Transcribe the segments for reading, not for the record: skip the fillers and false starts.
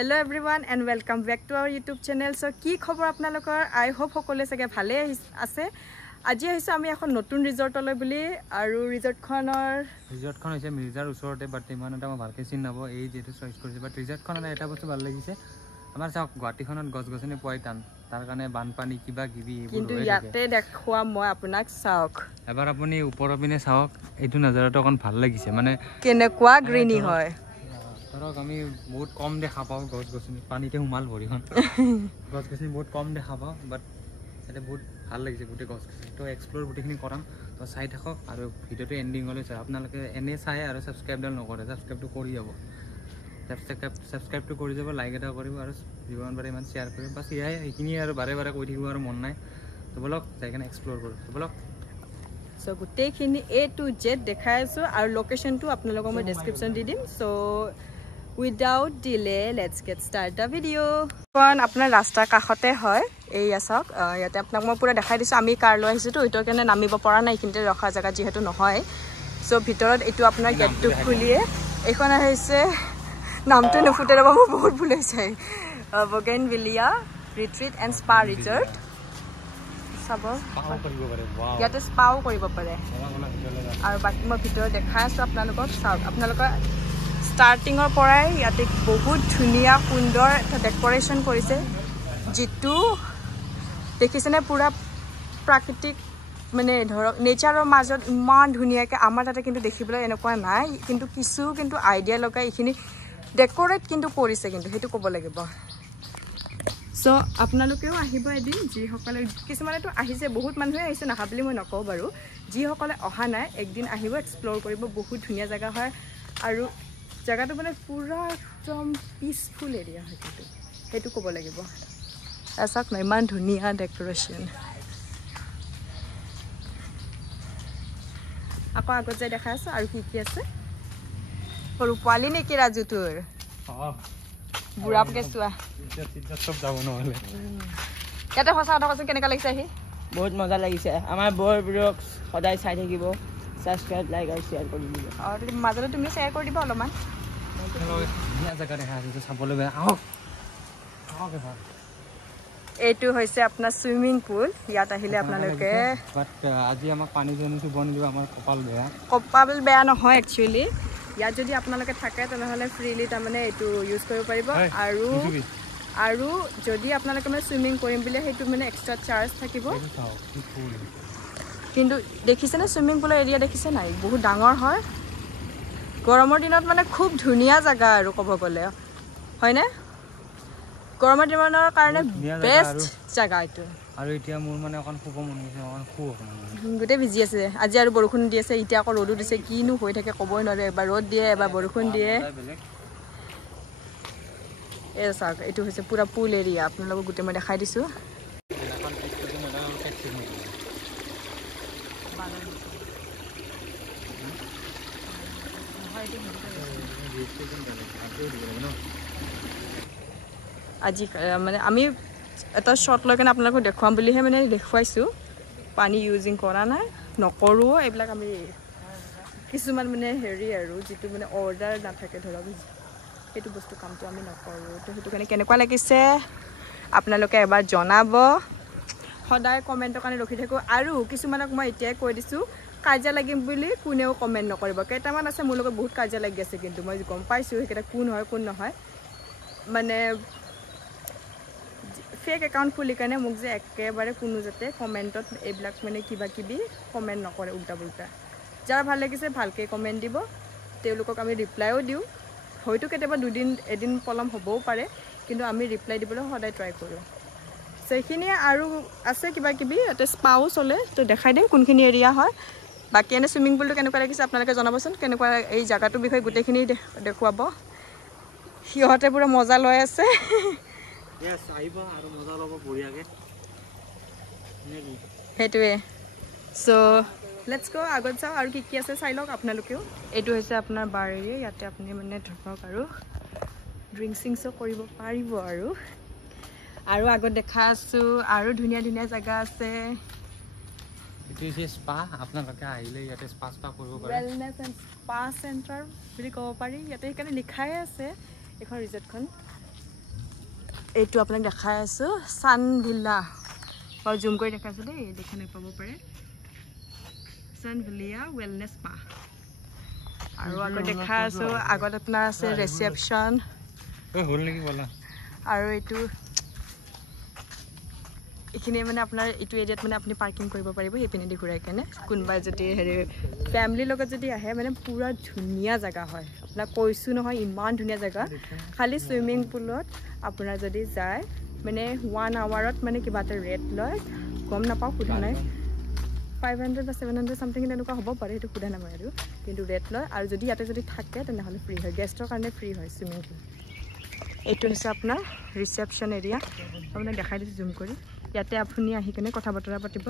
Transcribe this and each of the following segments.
Hello everyone and welcome back to our YouTube channel. So কি খবৰ আপোনালোকৰ I hope সকলোৱে সকে ভালে আছে আজি আহিছো আমি এখন নতুন ৰিজৰ্টলৈ বুলি আৰু ৰিজৰ্টখন হৈছে মিৰ্জাৰ ওচৰতে বাট ইমান এটা মই ভালকৈ চিন নাব এই যেটো চইচ কৰিছে বাট ৰিজৰ্টখনৰ এটা বস্তু ভাল লাগিছে আমাৰ চাওক গুৱাহাটীখনত গছ-গছনি পোৱাই টান তাৰ কাৰণে বানপানী কিবা কিবি কিন্তু ইয়াতে দেখুৱা মই আপোনাক চাওক এবাৰ আপুনি ওপৰৰ পিনে চাওক এইটো নজাৰাটো অকন ভাল লাগিছে মানে কেনেকুৱা গ্ৰীনি হয় ধৰক আমি বহুত কম দেখা পাওঁ গছ-গছনি পানীতে হুমাল ভৰিখন গছ-গছনি বহুত কম দেখা পাওঁ বাট এটা বহুত ভাল লাগিছে গোটে গছ-গছনি তো এক্সপ্লোৰ গোটেখিনি কৰাম তো চাই থাকক আৰু ভিডিওটো এন্ডিংলৈ চাই আপোনালোকে এনে চাই আৰু সাবস্ক্ৰাইবডাল নকৰে সাবস্ক্ৰাইবটো কৰি যাব সাবস্ক্ৰাইবটো কৰি যাব লাইক এটা কৰিব আৰু যিমান পাৰে ইমান শ্বেয়াৰ কৰিব বাস ইয়াই এইখিনি আৰু বাৰে বাৰে কৈ থাকিব আৰু মন নাই তো বলক যাই কেনে এক্সপ্লোৰ কৰোঁ তো বলক সো গোটেইখিনি A to Z দেখাই আছো আৰু লোকেশনটো আপোনালোকক মই ডেসক্ৰিপচন দি দিম so without delay let's get start the video কোন আপোনাৰ ৰাস্তাৰ কাষতে হয় এই আসক ইয়াতে আপোনাক মই পুৰা দেখাই দিছো আমি কাৰ লৈ আহিছো তো ইটো কেনে নামিব পৰা নাই কিন্তু ৰখা জায়গা যেহেতু নহয় সো ভিতৰত এটো আপোনাৰ গেটটো খুলিয়ে এখন আহিছে নামটো নফুটে ৰব মই বহুত ভুল হৈছে bougainvillea retreat and spa resort সব ইয়াতে স্পাও কৰিব পাৰে আৰু বাকি মই ভিতৰত দেখাই আছো আপোনালোকক চাওক আপোনালোকৰ স্টাৰ্টিংৰ পৰাই ইয়াতে বহুত ধুনীয়া সুন্দৰ এটা ডেকোৰেশন কৰিছে যেটো দেখিছেনে পুৰা প্ৰাকৃতিক মানে ধৰক নেচাৰৰ মাজত ইমান ধুনীয়াকৈ আমাৰ তাতে কিন্তু দেখিবলৈ এনেকুৱা নাই কিন্তু কিছু কিন্তু আইডিয়া লগাই এইখিনি ডেকোৰেট কিন্তু কৰিছে কিন্তু হেতু ক'ব লাগিব সো আপোনালোকেও আহিব এদিন যি সকলে কিছুমানেতো আহিছে বহুত মানুহে আহিছে না বুলি মই নকওঁ বাৰু যি সকলে অহা নাই একদিন আহিব এক্সপ্লোৰ কৰিব বহুত ধুনীয়া জায়গা হয় আৰু জায়গাটো মানে পুৰা একদম পিসফুল এৰিয়া হয় কিন্তু হেতু ক'ব লাগিব আছক না ইমান ধুনীয়া ডেকোৰেশন আকৌ আগত যাই দেখা আছে আৰু কি আছে সৰু পোৱালি নেকি ৰাজু তোৰ বুঢ়া পকে চোৱা সব যাব নহলে ইয়াতে সঁচা কথা কৈছে কেনেকা লাগিছে আহি বহুত মজা লাগিছে আমাৰ বৰ ব্লগ সদায় চাই থাকিব সাবস্ক্ৰাইব লাইক আৰু শেয়াৰ কৰি দিব আৰু মাজতে তুমি শেয়াৰ কৰি দিবা অলপমান ধুনীয়া জায়গা দেখা আছে চাবলৈ বেয়া আহক এইটো হৈছে আপোনাৰ সুইমিং পুল ইয়াত আহিলে আপোনালোকে বাট আজি আমাক পানী জনি চুব নিদিব আমাৰ কপাল বেয়া নহয় একচুয়ালি ইয়াত যদি আপোনালোকে থাকে তেনেহলে ফ্ৰীলি তাৰমানে এইটো ইউজ কৰিব পাৰিব আৰু যদি আপোনালোকে মানে সুইমিং কৰিম বুলি হেতু মানে এক্সট্ৰা চাৰ্জ থাকিব কিন্তু দেখিছেনে সুইমিং পুলৰ এৰিয়া দেখিছে নাই বহুত ডাঙৰ হয় গৰমৰ দিনত মানে খুব ধুনীয়া জায়গা আৰু ক'ব গ'লে হয়নে গৰমৰ দিনৰ কাৰণে বেষ্ট জায়গা এইটো আৰু এতিয়া মোৰ মানে অকন খুব মন গৈছে অকন খুব গুটে ভিজি আছে আজি আৰু বৰষুণ দি আছে এতিয়া আকৌ ৰ'দ দিছে কিনো হৈ থাকে ক'বই নোৱাৰে এবাৰ ৰ'দ দিয়ে এবাৰ বৰষুণ দিয়ে এই চাওক এইটো হৈছে পুৰা পুল এৰিয়া আপোনালোকক গুটে মই দেখাই দিছো আজি মানে আমি এটা শট লৈ কেনে আপোনালোকক দেখুৱাম বুলিহে মানে দেখুৱাইছো পানী ইউজিং কৰা নাই নকৰোঁ এইবিলাক আমি কিছুমান মানে হেৰি আৰু যেটো মানে অৰ্ডাৰ নাথাকে ধৰক এইটো বস্তু কামটো আমি নকৰোঁ তো হেতু কাৰণে কেনেকুৱা লাগিছে আপোনালোকে এবাৰ জনাব সদায় কমেন্টৰ কাৰণে ৰখি থাকো আৰু কিছুমানক মই এতিয়াই কৈ দিছো কাজিয়া লাগিম বুলি কোনেও কমেন্ট নকৰিব কেইটামান আছে মোৰ লগত বহুত কাজিয়া লাগি আছে কিন্তু মই গম পাইছো হেকেটা কোন হয় কোন নহয় মানে ফেক একাউন্ট খুলি কাৰণে মোক যে একেবাৰে কোনো যাতে কমেন্টত এইবিলাক মানে কিবা কিবি কমেন্ট নকৰে উল্টা পুল্টা যাৰ ভাল লাগিছে ভালকৈ কমেন্ট দিব তেওঁলোকক আমি ৰিপ্লাইও দিও হয়তো কেতিয়াবা দুদিন এদিন পলম হ'বও পাৰে কিন্তু আমি ৰিপ্লাই দিবলৈ সদায় ট্ৰাই কৰোঁ সেইখিনি আৰু আছে কিবা কিবি এটা স্পাও চলে তো দেখাই দিম কোনখিনি এৰিয়া হয় বাকি এনে সুইমিং পুলটো কেনেকুৱা লাগিছে আপোনালোকে জনাবচোন কেনেকুৱা এই জায়গাটোৰ বিষয়ে গোটেইখিনি দেখুৱাব সিহঁতে পুৰা মজা লৈ আছে Yes, আহিবা আৰু মজা ল'ব বঢ়িয়াকে নেকি হেতুৱে সো লেটস গো আগত যাও আৰু কি আছে চাই লওক আপোনালোকেও এইটো হৈছে আপোনাৰ বাৰ এৰিয়া ইয়াতে আপুনি মানে ধৰক আৰু ড্ৰিংকসিংছ কৰিব পাৰিব আৰু আগত দেখা আছো আৰু ধুনীয়া ধুনীয়া জায়গা আছে It is a spa. আপোনালোকে আহিলে ইয়াতে স্পা কৰিব পাৰে ওয়েলনেস এন্ড স্পা সেন্টাৰ বুলি ক'ব পাৰি ইয়াতে এখানে লিখাই আছে এখন ৰিজৰ্টখন এইটো আপোনাক দেখাই আছো সান ভিলা বা জুম কৰি দেখাইছো দেই দেখনে পাব পাৰে সান ভিলা ওয়েলনেস স্পা আৰু আগত দেখাই আছো আগত আপোনাৰ আছে ৰিসেপশন ওই হল নেকি বলা আৰু এইটো এখানে মানে আপোনাৰ এইটো এৰিয়াত মানে আপুনি পাৰ্কিং কৰিব পাৰিব হেপিনেদি ঘুৰাই কেনে কোনবাই যদি হেৰি ফ্যামিলিৰ লগত যদি আহে মানে পুৰা ধুনীয়া জায়গা হয় আপোনাক কৈছো নহয় ইমান ধুনীয়া জায়গা খালি সুইমিং পুলত আপোনাৰ যদি যায় মানে 1 আৱাৰত মানে কিবা এটা ৰেট লয় কম নাপাও খুদা নাই 500 বা 700 সামথিং এনেকুৱা হ'ব পাৰে সেইটো খুদা নাই আৰু কিন্তু ৰেট লয় আৰু যদি ইয়াতে যদি থাকে তেনেহলে ফ্ৰী হয় গেষ্টৰ কাৰণে ফ্ৰী হয় সুইমিং পুল এইটো হৈছে আপোনাৰ ৰিসেপশন এৰিয়া আপোনাক দেখাই দিছো জুম কৰি ইয়াতে আপুনি আহি কেনে কথা বতৰা পাতিব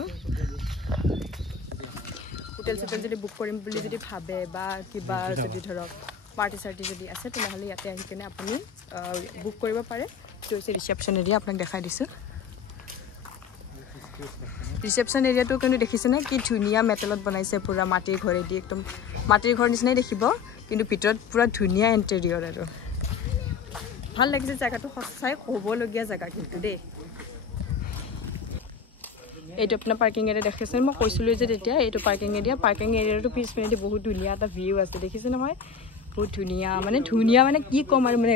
হোটেল চোটেল যদি বুক কৰিম বুলি যদি ভাবে বা কিবা যদি ধৰক পাৰ্টি চাৰ্টি যদি আছে তেনেহলে ইয়াতে আহি কেনে আপুনি বুক কৰিব পাৰে তো হৈছে ৰিসেপশন এৰিয়া আপোনাক দেখাই দিছো ৰিসেপশন এৰিয়াটো কিন্তু দেখিছে না কি ধুনীয়া মেটেলত বনাইছে পুৰা মাটিৰ ঘৰেদি একদম মাটিৰ ঘৰ নিচিনাই দেখিব কিন্তু ভিতৰত পুৰা ধুনীয়া ইন্টেৰিয়ৰ আৰু ভাল লাগিছে জায়গাটো সঁচাই ক'বলগীয়া জায়গা কিন্তু দেই এইটো আপোনাৰ পাৰ্কিং এৰিয়া দেখিছে মই কৈছিলো যে তেতিয়া এইটো পাৰ্কিং এৰিয়াটো পিছপিনেদি বহুত ধুনীয়া এটা ভিউ আছে দেখিছে নহয় বহুত ধুনীয়া মানে কি ক'ম আৰু মানে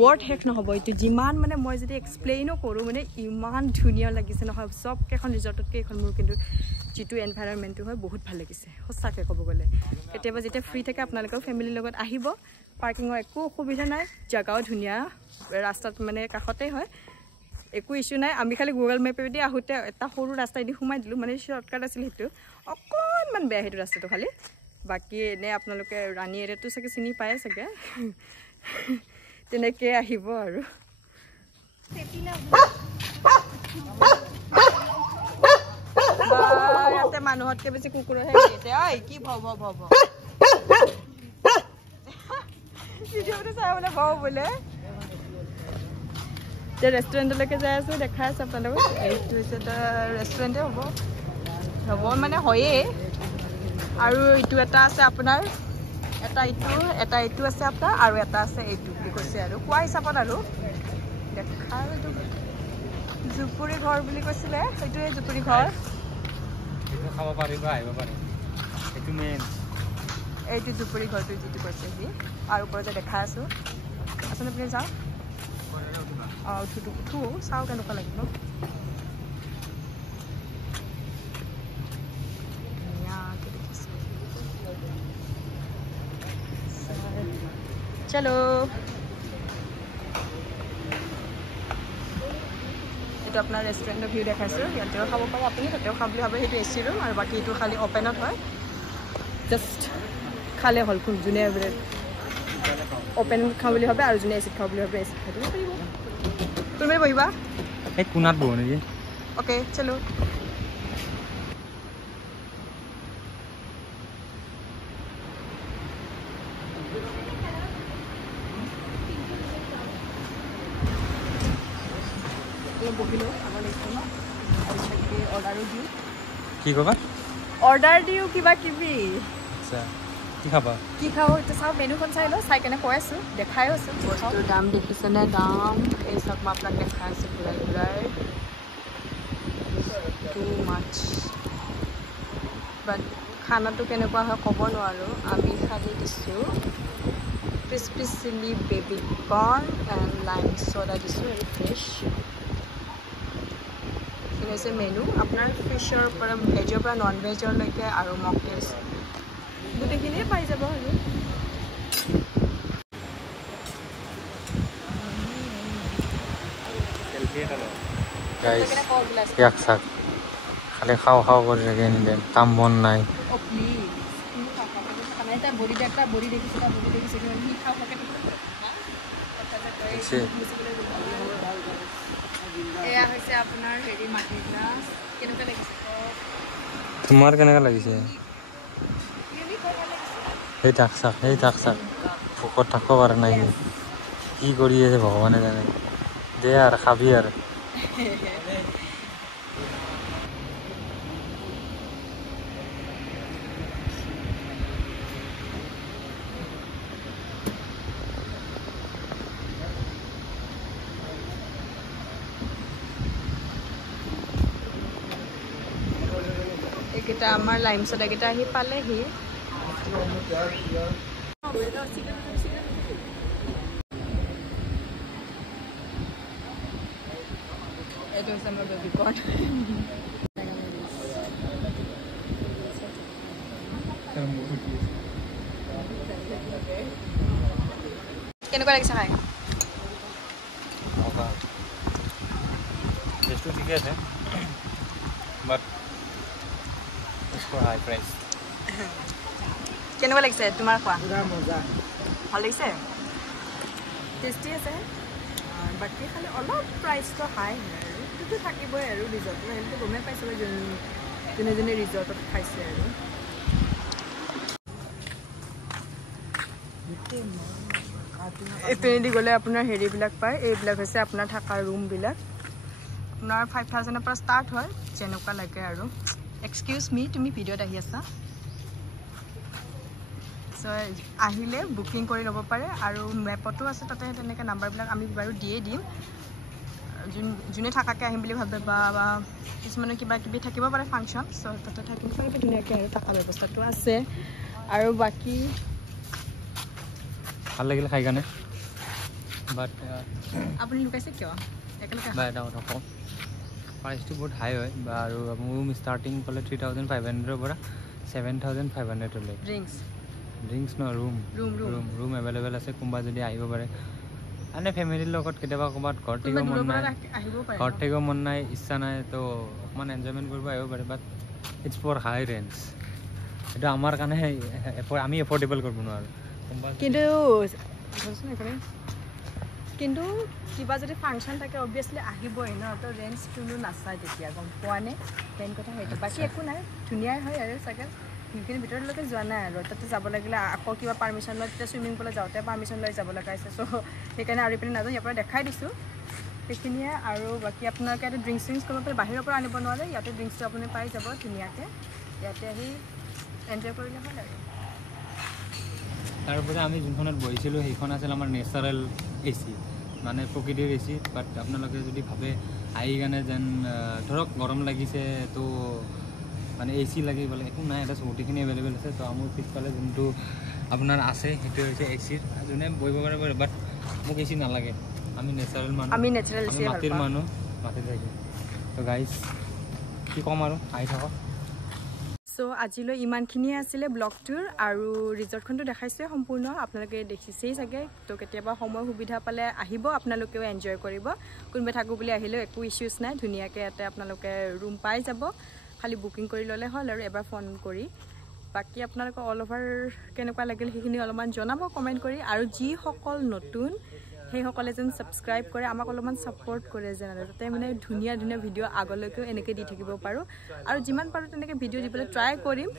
ৱৰ্ড শেষ নহ'ব এইটো যিমান মানে মই যদি এক্সপ্লেইনো কৰোঁ মানে ইমান ধুনীয়া লাগিছে নহয় চব কেইখন ৰিজৰ্টতকৈ এইখন মোৰ কিন্তু যিটো এনভাইৰনমেণ্টটো হয় বহুত ভাল লাগিছে সঁচাকৈ ক'ব গ'লে কেতিয়াবা যেতিয়া ফ্ৰী থাকে আপোনালোকৰ ফেমিলিৰ লগত আহিব পাৰ্কিঙৰ একো অসুবিধা নাই জাগাও ধুনীয়া ৰাস্তাত মানে কাষতেই হয় একো ইস্যু নাই আমি খালি গুগল মেপেদি আহোঁতে এটা সৰু ৰাস্তাইদি সোমাই দিলোঁ মানে শ্বৰ্টকাট আছিল সেইটো অকণমান বেয়া সেইটো ৰাস্তাটো খালি বাকী এনে আপোনালোকে ৰাণী এৰিয়াটো চাগে চিনি পায় চাগে তেনেকৈ আহিব আৰু ইয়াতে মানুহতকৈ বেছি কুকুৰহে আহিছে ঐ কি ভৱ ভিডিঅ'টো চাই বোলে ভৱ বোলে যে ৰেষ্টুৰেণ্টলৈকে যাই আছো দেখাই আছে আপোনালোকক এইটো হৈছে এটা ৰেষ্টুৰেণ্টে হ'ব মানে হয়েই আৰু এইটো এটা আছে আপোনাৰ এটা এইটো আছে আপোনাৰ আৰু এটা আছে এইটো বুলি কৈছে আৰু কোৱা হিচাপত আৰু দেখাৰ এইটো জুপুৰি ঘৰ বুলি কৈছিলে সেইটোৱে জুপুৰি ঘৰ এইটো খাব পাৰিব আহিব পাৰে এইটো মেইন এইটো জুপুৰি ঘৰটো যিটো কৈছে সি আৰু ওপৰতে দেখাই আছো আচলতে আপুনি যাওক উঠো চাওঁ কেনেকুৱা লাগিব চলো এইটো আপোনাৰ ৰেষ্টুৰেণ্টৰ ভিউ দেখাইছোঁ ইয়াতেও খাব পাৰে আপুনি তাতেও খাম বুলি ভাবে সেইটো এচি ৰুম আৰু বাকী এইটো খালি অপেনত হয় জাষ্ট খালে হ'ল যোনে অপেন খাওঁ বুলি ভাবে আৰু যোনে এচিত খাওঁ বুলি ভাবে এচিত খাই দিব পাৰিব তুমি বহিবা এই কোণাত বহো নেকি অ'কে চলো বহিলোঁ আগৰ লাগিছে ন অৰ্ডাৰো দিওঁ কি ক'বা অৰ্ডাৰ দিওঁ কিবা কিবি আচ্ছা কি খাবা কি খাওঁ এতিয়া চাওঁ মেনুখন চাই লওঁ চাই কেনে কৈ আছোঁ দেখাই আছোঁ বস্তুৰ দাম দেখিছেনে দাম এই চব মই আপোনাক দেখাই আছোঁ ঘূৰাই টু মাছ বাট খানাটো কেনেকুৱা হয় ক'ব নোৱাৰোঁ আমি খালি দিছোঁ crispy chilli baby corn and lime soda দিছোঁ আৰু ফ্ৰেছ হৈছে মেনু আপোনাৰ ফিছৰ পৰা ভেজৰ পৰা নন ভেজৰলৈকে আৰু মকটেলছ গোটেইখিনিয়ে পাই যাব আৰু খালি খাওঁ কৰি থাকে এনিটাইম কাম বন নাই এয়া হৈছে আপোনাৰ হেৰি মাটিৰ গ্লাছ কেনেকুৱা লাগিছে তোমাৰ কেনেকুৱা লাগিছে সেই থাক চাক ভোকত থাকিব পৰা নাই কি কৰি আছে ভগৱানে জানে দে আৰু খাবি আৰু এইকেইটা আমাৰ লাইম চ'ডাকেইটা আহি পালেহি এইটো হৈছে আমাৰ বেবী কৰ্ণ কেনেকুৱা লাগিছে খাই টেষ্টটো ঠিকে আছে বাট হাই প্ৰাইচ কেনেকুৱা লাগিছে তোমাৰ খোৱা মজা ভাল লাগিছে টেষ্টি আছে বাকী খালি অলপ প্ৰাইচটো হাই হয় আৰু সেইটোতো থাকিবই আৰু ৰিজৰ্টৰ সেইটো গমেই পাইছোঁ যোনে যোনে ৰিজৰ্টত খাইছে আৰু এইপিনেদি গ'লে আপোনাৰ হেৰিবিলাক পায় এইবিলাক হৈছে আপোনাৰ থকা ৰুমবিলাক আপোনাৰ 5,000ৰ পৰা ষ্টাৰ্ট হয় যেনেকুৱা লাগে আৰু এক্সকিউজ মি তুমি ভিডিঅ'ত আহি আছা চ' আহিলে বুকিং কৰি ল'ব পাৰে আৰু মেপতো আছে তাতে তেনেকৈ নাম্বাৰবিলাক আমি বাৰু দিয়ে দিম যোনে থাকাকৈ আহিম বুলি ভাবে বা কিছুমানে কিবা কিবি থাকিব পাৰে ফাংচন চ' তাতে থাকিব পাৰে ধুনীয়াকৈ আৰু থকা ব্যৱস্থাটো আছে আৰু বাকী ভাল লাগিলে খাই কাৰণে বাট আপুনি লুকাইছে কিয় একেলগে বা এটা কথা কওঁ প্ৰাইচটো বহুত হাই হয় বা আৰু ৰুম ষ্টাৰ্টিং ক'লে 3,500ৰ পৰা 7,500লৈ ড্ৰিংকছ ন ৰুম এভেইলেবল আছে কোনোবা যদি আহিব পাৰে মানে ফেমিলিৰ লগত কেতিয়াবা ক'ৰবাত ঘৰত থাকিব মন নাই ইচ্ছা নাই তো অকণমান এনজয়মেণ্ট কৰিব আহিব পাৰে but it's for high range এইটো আমাৰ কাৰণে আমি এফৰ্ডেবল কৰিব নোৱাৰোঁ কিন্তু কিবা যদি ফাংচন থাকে অবভিয়াছলি আহিবই ন তো ৰেঞ্জ কোনো নাচায় তেতিয়া গম পোৱা নে মেইন কথা সেইটো বাকী একো নাই ধুনীয়াই হয় আৰু চাগে সেইখিনি ভিতৰলৈকে যোৱা নাই আৰু তাতে যাব লাগিলে আকৌ কিবা পাৰ্মিশ্যন লয় তেতিয়া চুইমিং পুলত যাওঁতে পাৰ্মিশ্যন লৈ যাব লগা হৈছে চ' সেইকাৰণে আৰু ইপিনে নাযাওঁ ইয়াৰ পৰা দেখাই দিছোঁ সেইখিনিয়ে আৰু বাকী আপোনালোকে ইয়াতে ড্ৰিংকছ কৰিব পাৰে বাহিৰৰ পৰা আনিব নোৱাৰে ইয়াতে ড্ৰিংকছটো আপুনি পাই যাব ধুনীয়াকৈ ইয়াতে আহি এনজয় কৰিলে হ'ল আৰু তাৰপৰা আমি যোনখনত বহিছিলোঁ সেইখন আছিল আমাৰ নেচাৰেল AC মানে প্ৰকৃতিৰ AC বাট আপোনালোকে যদি ভাবে আহি কাৰণে যেন ধৰক গৰম লাগিছে তো মানে AC লাগি বোলে একো নাই এটা গোটেইখিনি এভেইলেবল আছে তো মোৰ পিছফালে যোনটো আপোনাৰ আছে সেইটো হৈছে AC যোনে বহিব পাৰে বাট মোক AC নালাগে আমি নেচাৰেল মানুহ মাটিৰ মানুহ মাটিত থাকি তো গাইজ কি ক'ম আৰু আহি থাকক চ' আজিলৈ ইমানখিনিয়ে আছিলে ব্লগটোৰ আৰু ৰিজৰ্টখনটো দেখাইছোৱে সম্পূৰ্ণ আপোনালোকে দেখিছেই চাগে তো কেতিয়াবা সময় সুবিধা পালে আহিব আপোনালোকেও এনজয় কৰিব কোনোবাই থাকোঁ বুলি আহিলেও একো ইছ্যুজ নাই ধুনীয়াকৈ ইয়াতে আপোনালোকে ৰুম পাই যাব খালি বুকিং কৰি ল'লে হ'ল আৰু এবাৰ ফোন কৰি বাকী আপোনালোকৰ অল অভাৰ কেনেকুৱা লাগিল সেইখিনি অলপমান জনাব কমেণ্ট কৰি আৰু যিসকল নতুন সেইসকলে যেন ছাবস্ক্ৰাইব কৰে আমাক অলপমান ছাপোৰ্ট কৰে যেন আৰু যাতে মানে ধুনীয়া ধুনীয়া ভিডিঅ' আগলৈকেও এনেকৈ দি থাকিব পাৰোঁ আৰু যিমান পাৰোঁ তেনেকৈ ভিডিঅ' দিবলৈ ট্ৰাই কৰিম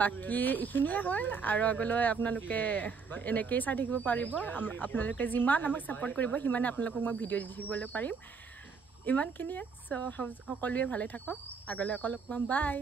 বাকী এইখিনিয়ে হয় আৰু আগলৈ আপোনালোকে এনেকৈয়ে চাই থাকিব পাৰিব আপোনালোকে যিমান আমাক ছাপোৰ্ট কৰিব সিমানে আপোনালোকক মই ভিডিঅ' দি থাকিবলৈ পাৰিম ইমানখিনিয়ে চ' সকলোৱে ভালে থাকক আগলৈ আকৌ লগ পাম বাই